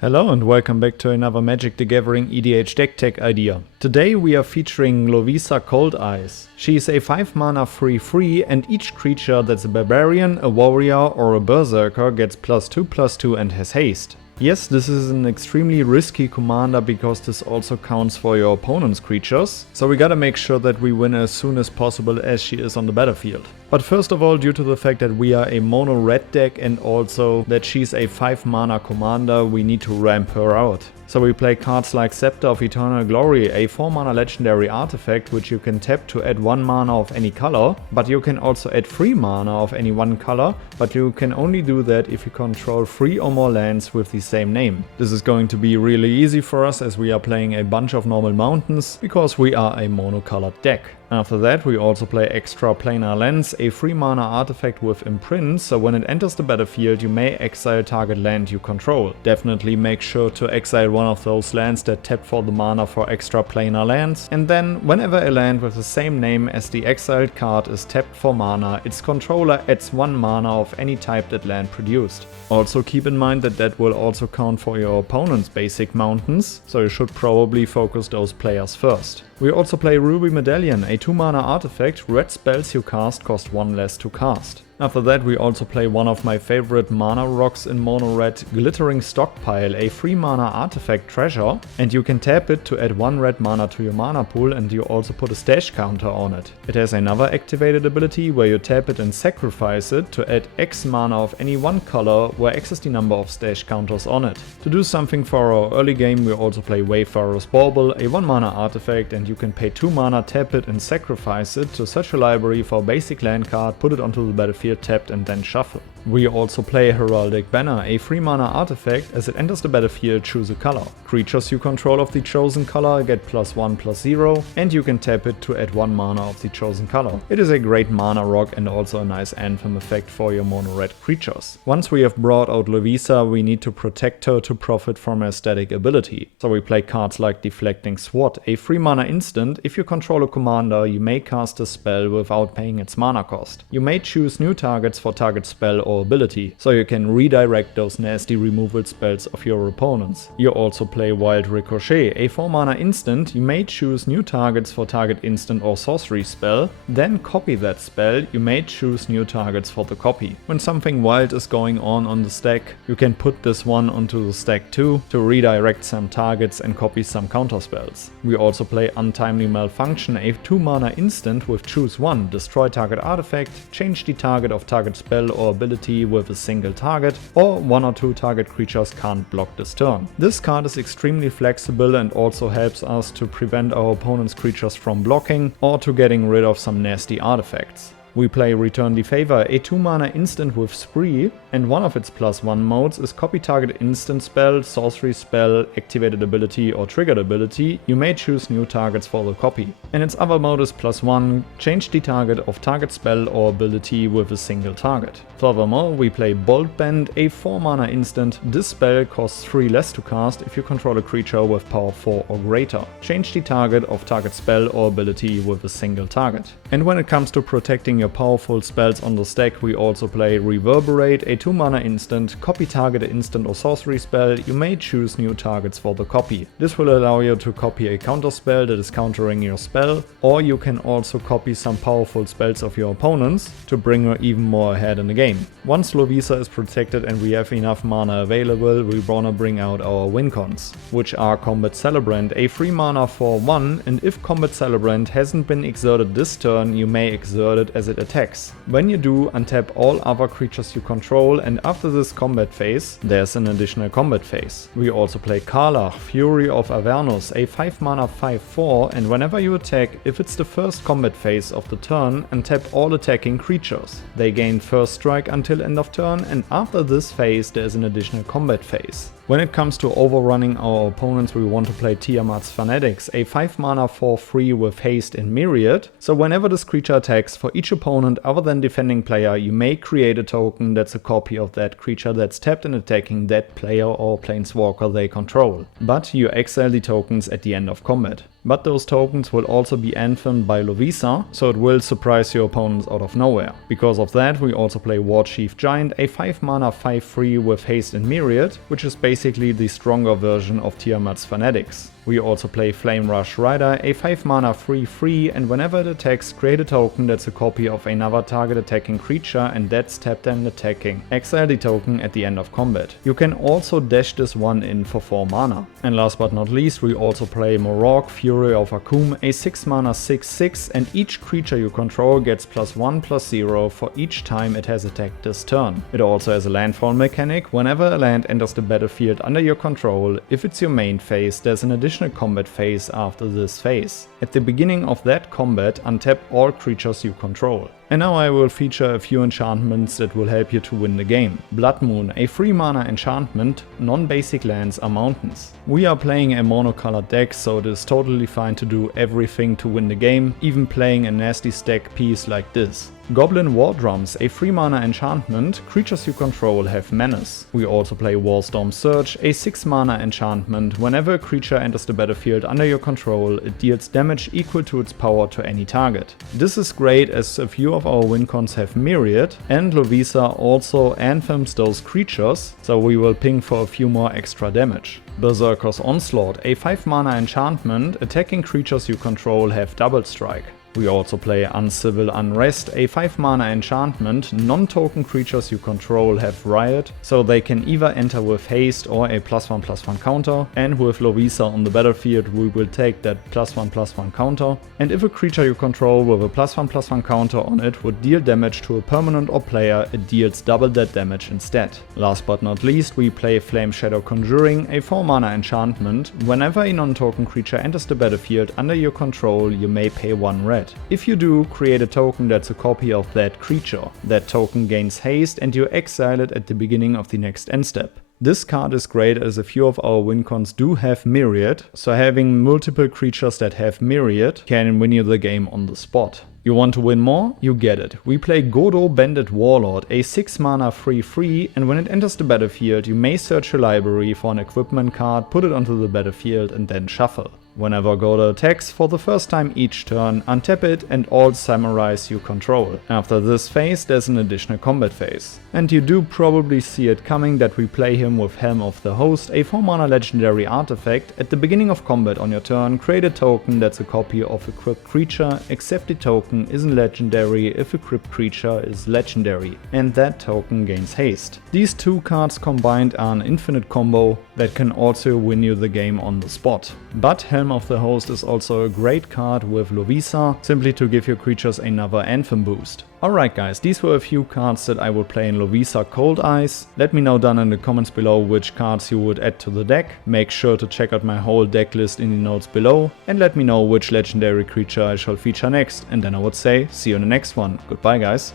Hello and welcome back to another Magic the Gathering EDH deck tech idea. Today we are featuring Lovisa Coldeyes. She is a 5 mana 3/3 and each creature that's a barbarian, a warrior or a berserker gets +2/+2 and has haste. Yes, this is an extremely risky commander because this also counts for your opponent's creatures, so we gotta make sure that we win as soon as possible as she is on the battlefield. But first of all, due to the fact that we are a mono red deck and also that she's a 5 mana commander, we need to ramp her out. So we play cards like Scepter of Eternal Glory, a 4 mana legendary artifact which you can tap to add 1 mana of any color, but you can also add 3 mana of any one color, but you can only do that if you control 3 or more lands with the same name. This is going to be really easy for us as we are playing a bunch of normal mountains, because we are a monocolored deck. After that we also play Extra Planar Lens, a 3 mana artifact with Imprint, so when it enters the battlefield you may exile target land you control. Definitely make sure to exile one of those lands that tap for the mana for Extra Planar Lands, and then whenever a land with the same name as the exiled card is tapped for mana, its controller adds 1 mana of any type that land produced. Also keep in mind that that will also count for your opponent's basic mountains, so you should probably focus those players first. We also play Ruby Medallion, a 2 mana artifact. Red spells you cast cost 1 less to cast. After that we also play one of my favorite mana rocks in mono red, Glittering Stockpile, a 3 mana artifact treasure, and you can tap it to add 1 red mana to your mana pool, and you also put a stash counter on it. It has another activated ability where you tap it and sacrifice it to add X mana of any one color where X is the number of stash counters on it. To do something for our early game we also play Wayfarer's Bauble, a 1 mana artifact, and you can pay 2 mana, tap it and sacrifice it to search a library for a basic land card, put it onto the battlefield, tapped and then shuffle. We also play Heraldic Banner, a 3 mana artifact. As it enters the battlefield, choose a color. Creatures you control of the chosen color get +1/+0, and you can tap it to add 1 mana of the chosen color. It is a great mana rock and also a nice anthem effect for your mono red creatures. Once we have brought out Lovisa, we need to protect her to profit from her static ability. So we play cards like Deflecting Swat, a 3 mana instant. If you control a commander, you may cast a spell without paying its mana cost. You may choose new targets for target spell or ability, so you can redirect those nasty removal spells of your opponents. You also play Wild Ricochet, a 4 mana instant. You may choose new targets for target instant or sorcery spell, then copy that spell. You may choose new targets for the copy. When something wild is going on the stack, you can put this one onto the stack too to redirect some targets and copy some counter spells. We also play Untimely Malfunction, a 2 mana instant with choose 1, destroy target artifact, change the target of target spell or ability with a single target, or 1 or 2 target creatures can't block this turn. This card is extremely flexible and also helps us to prevent our opponent's creatures from blocking or to getting rid of some nasty artifacts. We play Return the Favor, a 2 mana instant with Spree, and one of its +1 modes is copy target instant spell, sorcery spell, activated ability or triggered ability. You may choose new targets for the copy. And its other mode is +1, change the target of target spell or ability with a single target. Furthermore, we play Bolt Bend, a 4 mana instant. This spell costs 3 less to cast if you control a creature with power 4 or greater. Change the target of target spell or ability with a single target. And when it comes to protecting your powerful spells on the stack, we also play Reverberate, a 2 mana instant. Copy target instant or sorcery spell. You may choose new targets for the copy. This will allow you to copy a counter spell that is countering your spell, or you can also copy some powerful spells of your opponents to bring her even more ahead in the game. Once Lovisa is protected and we have enough mana available, we wanna bring out our Wincons, which are Combat Celebrant, a 3 mana for 1, and if Combat Celebrant hasn't been exerted this turn, you may exert it as it attacks. When you do, untap all other creatures you control, and after this combat phase, there's an additional combat phase. We also play Karlach, Fury of Avernus, a 5 mana 5/4, and whenever you attack, if it's the first combat phase of the turn, untap all attacking creatures. They gain first strike until end of turn, and after this phase there is an additional combat phase. When it comes to overrunning our opponents, we want to play Tiamat's Fanatics, a 5 mana 4/3 with haste and myriad. So whenever this creature attacks, for each opponent other than defending player, you may create a token that's a copy of that creature that's tapped and attacking that player or planeswalker they control. But you exile the tokens at the end of combat. But those tokens will also be anthemed by Lovisa, so it will surprise your opponents out of nowhere. Because of that, we also play Warchief Giant, a 5 mana 5/3 with haste and myriad, which is basically the stronger version of Tiamat's Fanatics. We also play Flame Rush Rider, a 5 mana 3/3, and whenever it attacks, create a token that's a copy of another target attacking creature and that's tapped and attacking. Exile the token at the end of combat. You can also dash this one in for 4 mana. And last but not least, we also play Morog, Fury of Akum, a 6 mana 6/6, and each creature you control gets +1/+0 for each time it has attacked this turn. It also has a landfall mechanic. Whenever a land enters the battlefield under your control, if it's your main phase, there's an additional combat phase after this phase. At the beginning of that combat, untap all creatures you control. And now I will feature a few enchantments that will help you to win the game. Blood Moon, a 3 mana enchantment, non-basic lands are mountains. We are playing a monocolored deck, so it is totally fine to do everything to win the game, even playing a nasty stack piece like this. Goblin War Drums, a 3 mana enchantment, creatures you control have menace. We also play Warstorm Surge, a 6 mana enchantment. Whenever a creature enters the battlefield under your control, it deals damage equal to its power to any target. This is great as a few of our Wincons have Myriad, and Lovisa also anthems those creatures, so we will ping for a few more extra damage. Berserker's Onslaught, a 5 mana enchantment, attacking creatures you control have double strike. We also play Uncivil Unrest, a 5 mana enchantment. Non-token creatures you control have Riot, so they can either enter with haste or a +1/+1 counter, and with Lovisa on the battlefield we will take that +1/+1 counter, and if a creature you control with a +1/+1 counter on it would deal damage to a permanent or player, it deals double that damage instead. Last but not least, we play Flame Shadow Conjuring, a 4 mana enchantment. Whenever a non-token creature enters the battlefield under your control, you may pay 1 red. If you do, create a token that's a copy of that creature. That token gains haste and you exile it at the beginning of the next end step. This card is great as a few of our Wincons do have Myriad, so having multiple creatures that have Myriad can win you the game on the spot. You want to win more? You get it. We play Godo Bandit Warlord, a 6 mana 3/3, and when it enters the battlefield you may search your library for an equipment card, put it onto the battlefield and then shuffle. Whenever Godo attacks for the first time each turn, untap it and all samurais you control. After this phase there's an additional combat phase. And you do probably see it coming that we play him with Helm of the Host, a 4 mana legendary artifact. At the beginning of combat on your turn, create a token that's a copy of a equipped creature, except the token isn't legendary if equipped creature is legendary, and that token gains haste. These two cards combined are an infinite combo that can also win you the game on the spot. But Helm of the Host is also a great card with Lovisa, simply to give your creatures another anthem boost. Alright guys, these were a few cards that I would play in Lovisa Coldeyes. Let me know down in the comments below which cards you would add to the deck. Make sure to check out my whole deck list in the notes below, and let me know which legendary creature I shall feature next, and then I would say see you in the next one. Goodbye guys.